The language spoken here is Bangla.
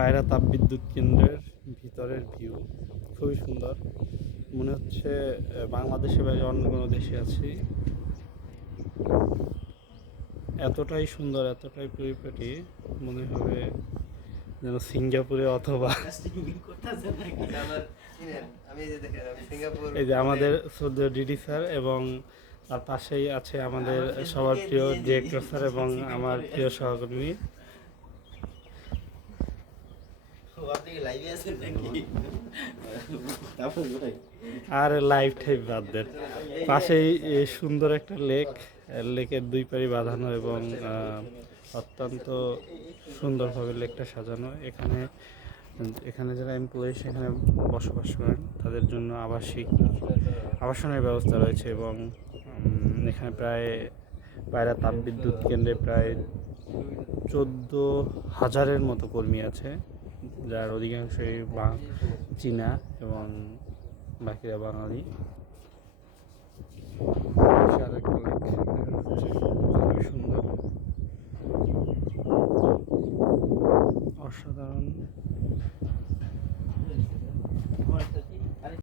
পায়রা তাপবিদ্যুৎ কেন্দ্রের ভিতরের ভিউ খুবই সুন্দর। মনে হচ্ছে বাংলাদেশে বাইরে অন্য কোনো দেশে আছি। এতটাই সুন্দর, এতটাই পরিপাটি, মনে হবে যেন সিঙ্গাপুরে অথবা এই যে আমাদের সদ্য ডিডি স্যার এবং তার পাশেই আছে আমাদের সবার প্রিয় ডিরেক্টর স্যার এবং আমার প্রিয় সহকর্মী। লাইভে আর লাইফ টাইপ বাদ দেন। পাশেই সুন্দর একটা লেক লেকের দুই পাড়ি বাঁধানো এবং অত্যন্ত সুন্দরভাবে লেকটা সাজানো। এখানে এখানে যারা এমপ্লয়ি সেখানে বসবাস করেন, তাদের জন্য আবাসিক, আবাসনের ব্যবস্থা রয়েছে এবং এখানে প্রায়, পায়রা তাপবিদ্যুৎ কেন্দ্রে প্রায় চোদ্দ হাজারের মতো কর্মী আছে। যার অধিকাংশই চীনা এবং বাকিরা বাঙালি। সুন্দর অসাধারণ।